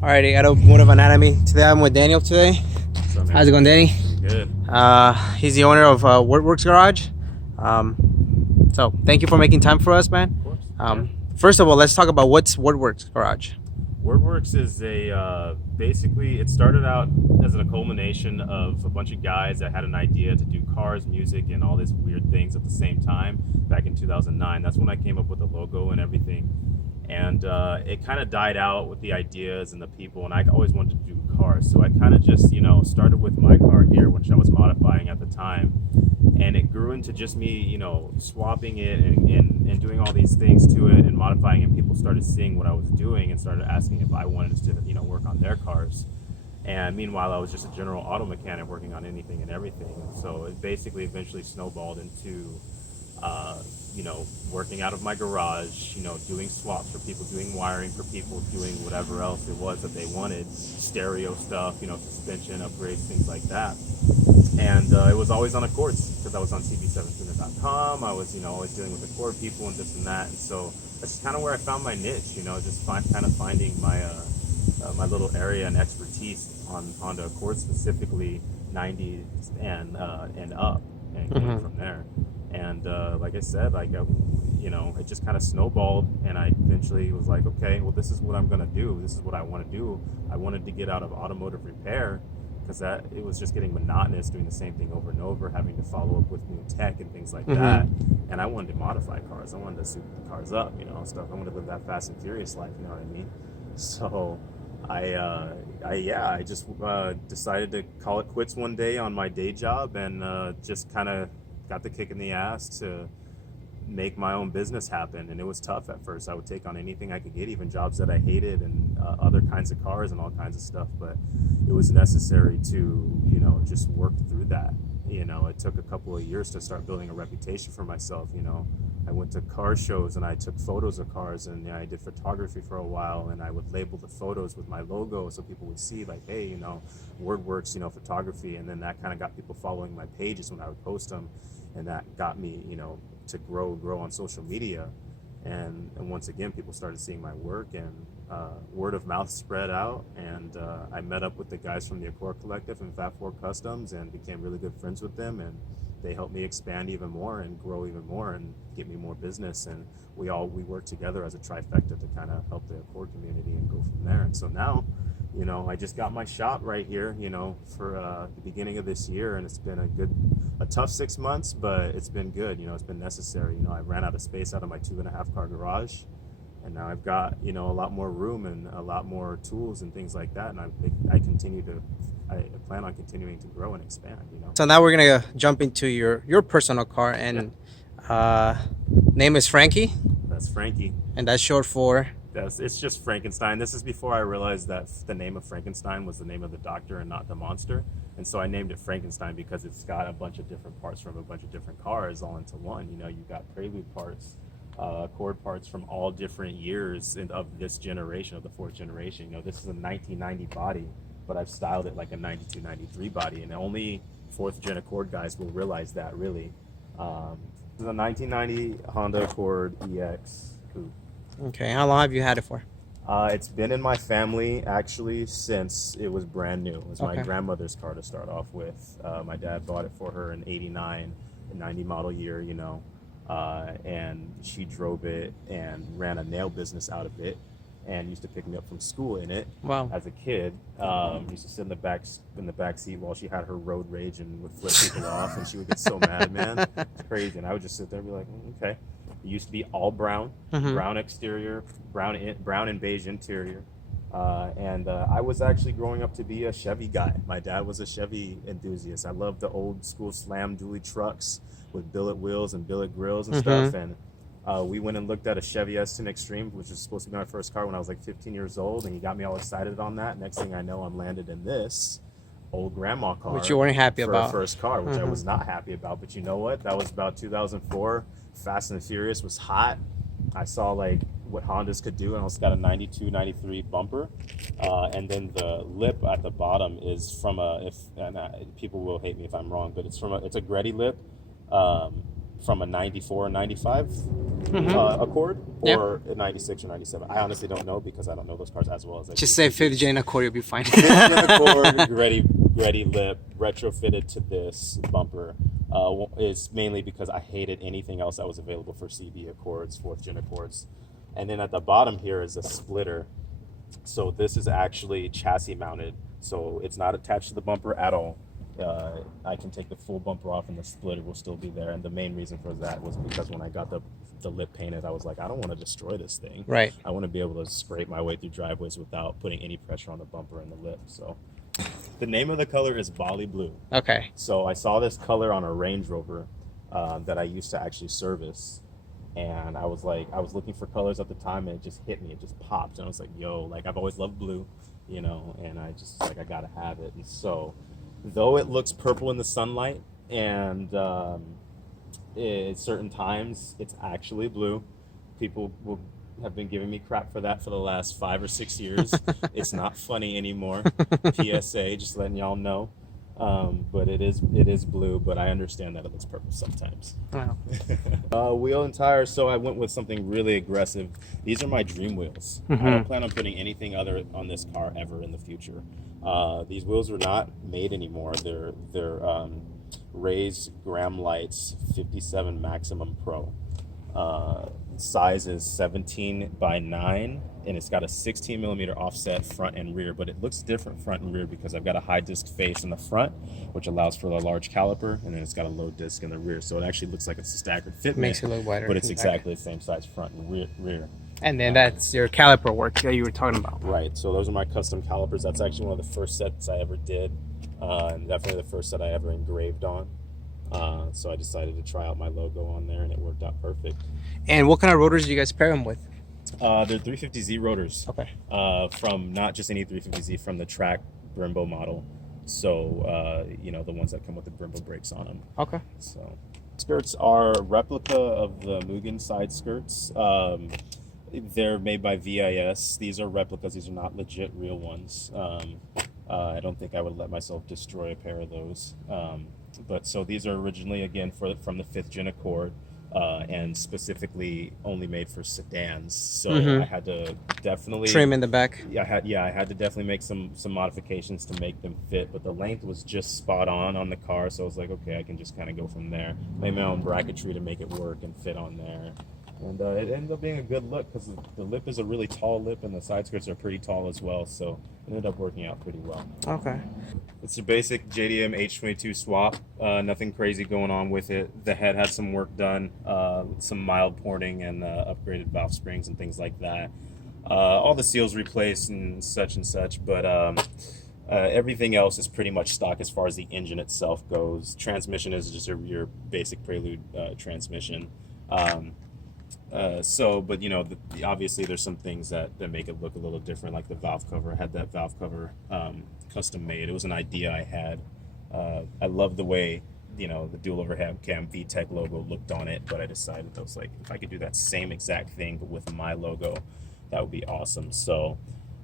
Alrighty, Automotive Anatomy. Today I'm with Daniel today. What's up, man? How's it going, Danny? Good. He's the owner of Werdwerx Garage. So thank you for making time for us, man. Of course. First of all, let's talk about what's Werdwerx Garage. Werdwerx is basically it started out as a culmination of a bunch of guys that had an idea to do cars, music, and all these weird things at the same time back in 2009. That's when I came up with the logo and everything. And it kind of died out with the ideas and the people, and I always wanted to do cars. So I kind of just, started with my car here, which I was modifying at the time. And it grew into just me, swapping it and doing all these things to it and modifying it. People started seeing what I was doing and started asking if I wanted to, work on their cars. And meanwhile, I was just a general auto mechanic working on anything and everything. So it basically eventually snowballed into working out of my garage, doing swaps for people, doing wiring for people, doing whatever else it was that they wanted, stereo stuff, suspension upgrades, things like that. And it was always on Accords because I was on cb7tuner.com. I was, always dealing with Accord people and this and that. And so that's kind of where I found my niche, just finding my my little area and expertise on the Accord, specifically 90s and up, and going from there. And like I said, it just kind of snowballed, and I eventually was like, okay, well, this is what I'm gonna do. This is what I want to do. I wanted to get out of automotive repair because it was just getting monotonous, doing the same thing over and over, having to follow up with new tech and things like that. And I wanted to modify cars. I wanted to soup the cars up, stuff. I wanted to live that fast and furious life. You know what I mean? So I just decided to call it quits one day on my day job, and just kind of got the kick in the ass to make my own business happen. And it was tough at first. I would take on anything I could get, even jobs that I hated, and other kinds of cars and all kinds of stuff, but it was necessary to just work through that. It took a couple of years to start building a reputation for myself. I went to car shows and I took photos of cars, and I did photography for a while, and I would label the photos with my logo so people would see, like, hey, Werdwerx, photography. And then that kind of got people following my pages when I would post them, and that got me, to grow on social media. And once again, people started seeing my work, and word of mouth spread out, and I met up with the guys from the Accord Collective and Fat Four Customs and became really good friends with them, and they helped me expand even more and grow even more and get me more business. And we work together as a trifecta to kind of help the Accord community and go from there. And so now, I just got my shop right here, for the beginning of this year, and it's been a tough 6 months, but it's been good. It's been necessary. I ran out of space out of my 2.5 car garage, and now I've got, a lot more room and a lot more tools and things like that. And I plan on continuing to grow and expand, So now we're gonna jump into your personal car, and name is Frankie. That's Frankie. And that's short for? It's just Frankenstein. This is before I realized that the name of Frankenstein was the name of the doctor and not the monster. And so I named it Frankenstein because it's got a bunch of different parts from a bunch of different cars all into one. You've got Prelude parts, Accord parts from all different years of this generation, of the fourth generation. This is a 1990 body, but I've styled it like a 92, 93 body, and only fourth gen Accord guys will realize that, really. This is a 1990 Honda Accord EX Coupe. Okay, how long have you had it for? It's been in my family actually since it was brand new. It was my grandmother's car to start off with. My dad bought it for her in '89, a 90 model year, and she drove it and ran a nail business out of it, and used to pick me up from school in it. Wow. As a kid. Used to sit in the back seat while she had her road rage and would flip people off, and she would get so mad, man. It's crazy. And I would just sit there and be like, okay. It used to be all brown, brown exterior, brown and beige interior. And I was actually growing up to be a Chevy guy. My dad was a Chevy enthusiast. I loved the old school slam dually trucks with billet wheels and billet grills and stuff. And we went and looked at a Chevy S10 Extreme, which was supposed to be my first car when I was like 15 years old. And he got me all excited on that. Next thing I know, I'm landed in this old grandma car. Which you weren't happy for about. A first car, which I was not happy about. But you know what? That was about 2004. Fast and Furious was hot. I saw like what Hondas could do, and it's got a 92, 93 bumper, and then the lip at the bottom is from people will hate me if I'm wrong, but it's a Greddy lip, from a 94 or 95, Accord Yep. or a 96 or 97. I honestly don't know because I don't know those cars as well as I Just do. say 5th gen Accord, you'll be fine. 5th gen Accord, ready lip, retrofitted to this bumper. Is mainly because I hated anything else that was available for CB Accords, 4th gen Accords. And then at the bottom here is a splitter. So this is actually chassis mounted, so it's not attached to the bumper at all. I can take the full bumper off and the splitter will still be there. And the main reason for that was because when I got the lip painted, I was like, I don't want to destroy this thing. Right. I want to be able to scrape my way through driveways without putting any pressure on the bumper and the lip. So the name of the color is Bali Blue. Okay. So I saw this color on a Range Rover that I used to actually service. And I was looking for colors at the time, and it just hit me. It just popped, and I was like, "Yo!" Like I've always loved blue, you know, and I just I gotta have it. And so, though it looks purple in the sunlight, and at certain times it's actually blue, people will have been giving me crap for that for the last 5 or 6 years. It's not funny anymore. PSA, just letting y'all know. But it is blue, but I understand that it looks purple sometimes. Wow. Wheel and tires, so I went with something really aggressive. These are my dream wheels. I don't plan on putting anything other on this car ever in the future. These wheels are not made anymore. They're raised Graham Lights 57 Maximum Pro. Size is 17 by 9, and it's got a 16 millimeter offset front and rear, but it looks different front and rear because I've got a high disc face in the front, which allows for a large caliper, and then it's got a low disc in the rear, so it actually looks like it's a staggered fitment. Makes it look wider. But it's exactly the same size front and rear. And then that's your caliper work that you were talking about. Right, so those are my custom calipers. That's actually one of the first sets I ever did, and definitely the first set I ever engraved on. So I decided to try out my logo on there, and it worked out perfect. And what kind of rotors do you guys pair them with? They're 350Z rotors. Okay. From not just any 350Z, from the track Brembo model. So, the ones that come with the Brembo brakes on them. Okay. So, skirts are a replica of the Mugen side skirts. They're made by VIS. These are replicas. These are not legit real ones. I don't think I would let myself destroy a pair of those. But so these are originally, again, from the 5th gen Accord, and specifically only made for sedans. So I had to definitely trim in the back. I had to definitely make some modifications to make them fit. But the length was just spot on the car, so I was like, okay, I can just kind of go from there. Made my own bracketry to make it work and fit on there. And it ended up being a good look because the lip is a really tall lip and the side skirts are pretty tall as well, so it ended up working out pretty well. Okay. It's your basic JDM H22 swap, nothing crazy going on with it. The head had some work done, some mild porting and upgraded valve springs and things like that. All the seals replaced and such, but everything else is pretty much stock as far as the engine itself goes. Transmission is just your basic Prelude transmission. But obviously there's some things that make it look a little different, like the valve cover. I had that valve cover custom made. It was an idea I had. I love the way the dual overhead cam VTEC logo looked on it, but I decided I was like, if I could do that same exact thing but with my logo, that would be awesome. So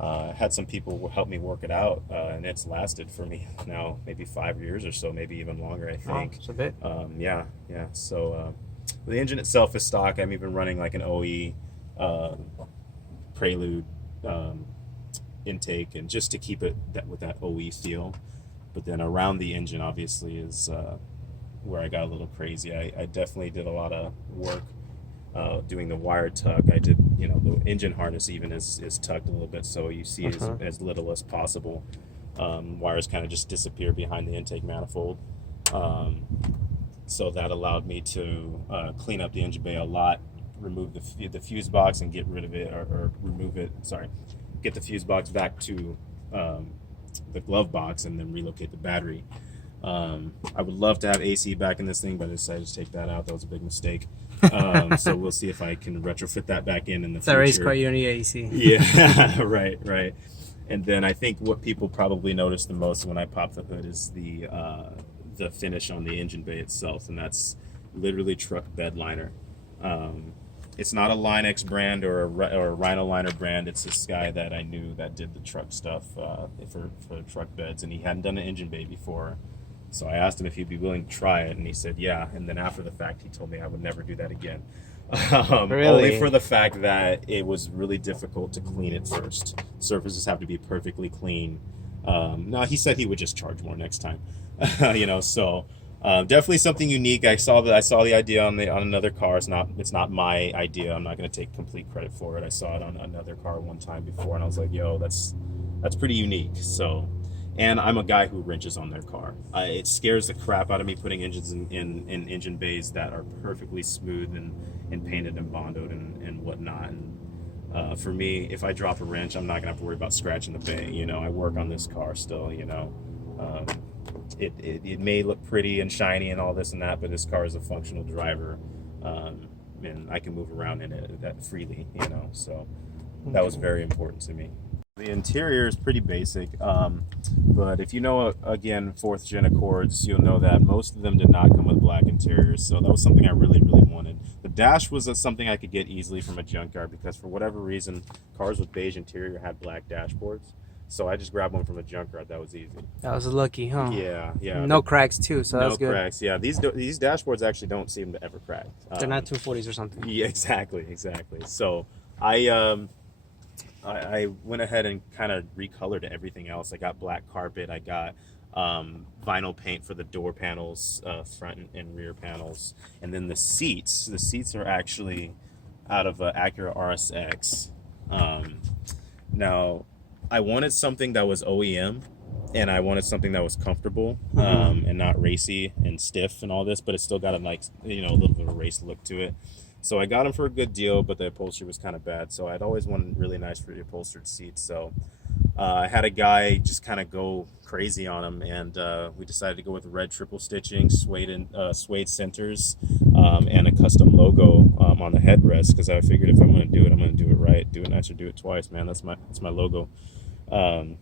I had some people help me work it out, and it's lasted for me now maybe 5 years or so, maybe even longer, I think. It's a bit. Yeah. So the engine itself is stock. I'm even running like an OE Prelude intake, and just to keep it with that OE feel. But then around the engine obviously is where I got a little crazy. I definitely did a lot of work doing the wire tuck. I did, the engine harness even is tucked a little bit, so you see as little as possible. Wires kind of just disappear behind the intake manifold. So that allowed me to clean up the engine bay a lot, remove the fuse box and get rid of it, or remove it, get the fuse box back to the glove box and then relocate the battery. I would love to have AC back in this thing, but I decided to take that out. That was a big mistake. So we'll see if I can retrofit that back in the future. It's a race car, you don't need AC. Yeah, right. And then I think what people probably notice the most when I pop the hood is the finish on the engine bay itself, and that's literally truck bed liner. It's not a Line-X brand or a Rhino Liner brand. It's this guy that I knew that did the truck stuff for truck beds, and he hadn't done an engine bay before. So I asked him if he'd be willing to try it, and he said yeah. And then after the fact, he told me I would never do that again. Really? Only for the fact that it was really difficult to clean it first. Surfaces have to be perfectly clean. No, he said he would just charge more next time. So definitely something unique. I saw the idea on another car. It's not my idea. I'm not going to take complete credit for it. I saw it on another car one time before, and I was like, yo, that's pretty unique. So. And I'm a guy who wrenches on their car. It scares the crap out of me putting engines in engine bays that are perfectly smooth and painted and bondoed and whatnot. And for me, if I drop a wrench, I'm not gonna have to worry about scratching the bay. I work on this car still. It may look pretty and shiny and all this and that, but this car is a functional driver, and I can move around in it that freely. So that was very important to me. The interior is pretty basic, but if you know, again, 4th gen Accords, you'll know that most of them did not come with black interiors, so that was something I really, really wanted. The dash was something I could get easily from a junkyard because for whatever reason, cars with beige interior had black dashboards, so I just grabbed one from a junkyard. That was easy. That was lucky, huh? Yeah. No cracks too, so that's good. No cracks, yeah. These dashboards actually don't seem to ever crack. They're not 240s or something. Yeah, exactly. So I went ahead and kind of recolored everything else. I got black carpet. I got vinyl paint for the door panels, front and rear panels, and then the seats. The seats are actually out of Acura RSX. Now, I wanted something that was OEM, and I wanted something that was comfortable and not racy and stiff and all this, but it still got a little bit of a race look to it. So I got them for a good deal, but the upholstery was kind of bad. So I'd always wanted really nice upholstered seats. So I had a guy just kind of go crazy on them, and we decided to go with red triple stitching, suede centers, and a custom logo on the headrest, because I figured if I'm going to do it, I'm going to do it right. Do it nice or do it twice, man. That's my logo. And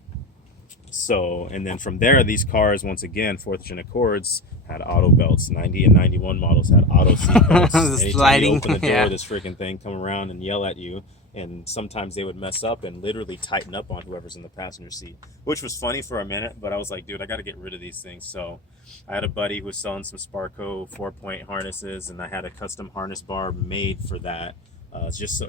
then from there, these cars, once again, 4th gen Accords, had auto belts. 90 and 91 models had auto seat belts. Anytime you open the door, this freaking thing come around and yell at you. And sometimes they would mess up and literally tighten up on whoever's in the passenger seat, which was funny for a minute. But I was like, dude, I got to get rid of these things. So I had a buddy who was selling some Sparco 4-point harnesses, and I had a custom harness bar made for that. Just so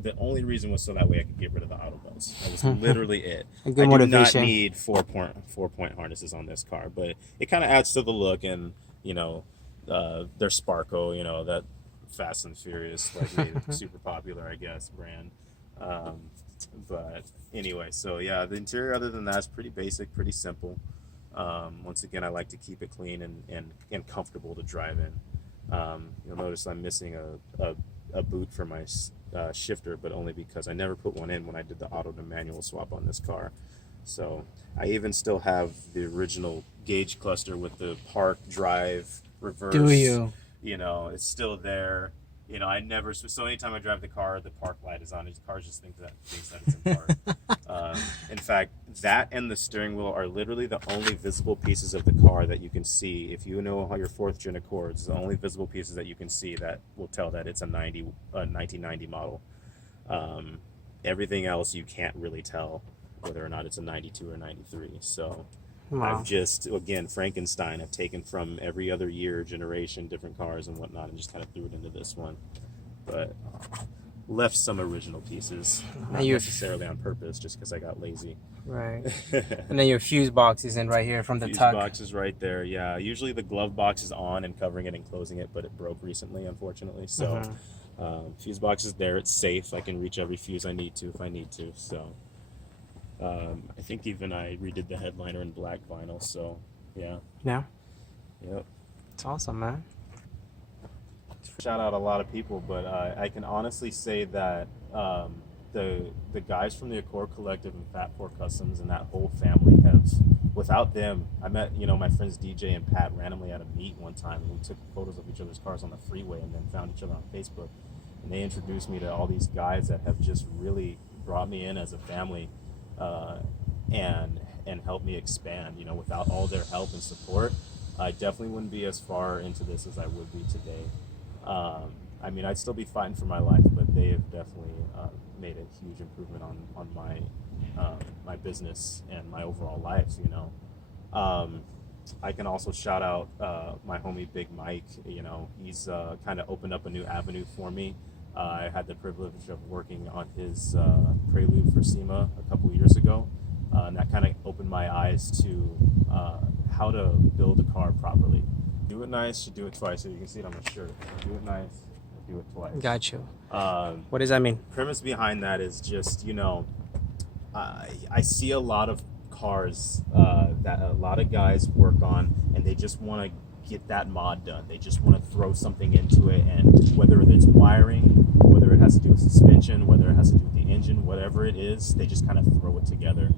the only reason was so that way I could get rid of the auto belts. That was literally it. A good I motivation. do not need 4-point harnesses on this car, but it kind of adds to the look, and they're Sparco, that Fast and Furious, like super popular, I guess, brand. But anyway, so yeah, the interior other than that is pretty basic, pretty simple. Once again, I like to keep it clean and comfortable to drive in. You'll notice I'm missing a boot for my shifter, but only because I never put one in when I did the auto to manual swap on this car. So I even still have the original gauge cluster with the park, drive, reverse. Do you? It's still there. So anytime I drive the car, the park light is on. These cars just thinks that it's in park. In fact, that and the steering wheel are literally the only visible pieces of the car that you can see. If you know how your 4th gen Accords, the only visible pieces that you can see that will tell that it's a 1990 model. Everything else you can't really tell whether or not it's a 92 or 93. So Wow. I've just, again, Frankenstein. I've taken from every other year, generation, different cars and whatnot, and just kind of threw it into this one. But left some original pieces, not necessarily on purpose, just because I got lazy. Right. And then your fuse box is in right here from the fuse tuck. box is right there, yeah. Usually the glove box is on and covering it and closing it, but it broke recently, unfortunately. So fuse box is there. It's safe. I can reach every fuse I need to if I need to. So I think even I redid the headliner in black vinyl, so yeah. Yeah. Yep. It's awesome, man. Shout out a lot of people, but I can honestly say that the guys from the Accord Collective and Fat Four Customs and that whole family without them, I met my friends DJ and Pat randomly at a meet one time, and we took photos of each other's cars on the freeway, and then found each other on Facebook, and they introduced me to all these guys that have just really brought me in as a family. And help me expand. Without all their help and support, I definitely wouldn't be as far into this as I would be today. I'd still be fighting for my life, but they have definitely made a huge improvement on my my business and my overall life. I can also shout out my homie Big Mike. You know, he's kind of opened up a new avenue for me. I had the privilege of working on his Prelude for SEMA a couple of years ago, and that kind of opened my eyes to how to build a car properly. Do it nice, you do it twice. So you can see it on my shirt. Do it nice, do it twice. Got you. What does that mean? Premise behind that is just, you know, I see a lot of cars that a lot of guys work on, and they just want to get that mod done. They just want to throw something into it, and whether it's wiring, whether it has to do with suspension, whether it has to do with the engine, whatever it is, they just kind of throw it together,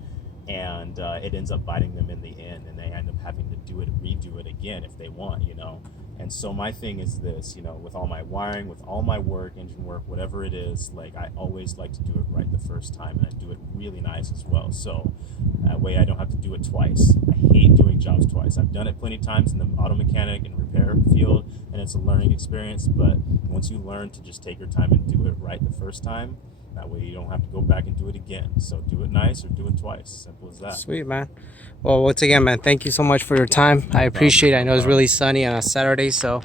and it ends up biting them in the end, and they end up having to redo it again if they want, you know. And so my thing is this, you know, with all my wiring, with all my work, engine work, whatever it is, like I always like to do it right the first time, and I do it really nice as well. So that way I don't have to do it twice. I hate doing jobs twice. I've done it plenty of times in the auto mechanic and repair field, and it's a learning experience. But once you learn to just take your time and do it right the first time, that way you don't have to go back and do it again. So do it nice or do it twice. Simple as that. Sweet, man. Well, once again, man, thank you so much for your time. I appreciate it. I know it's really sunny on a Saturday, so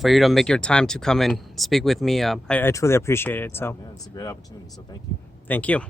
for you to make your time to come and speak with me, I truly appreciate it. So yeah, it's a great opportunity. So thank you. Thank you.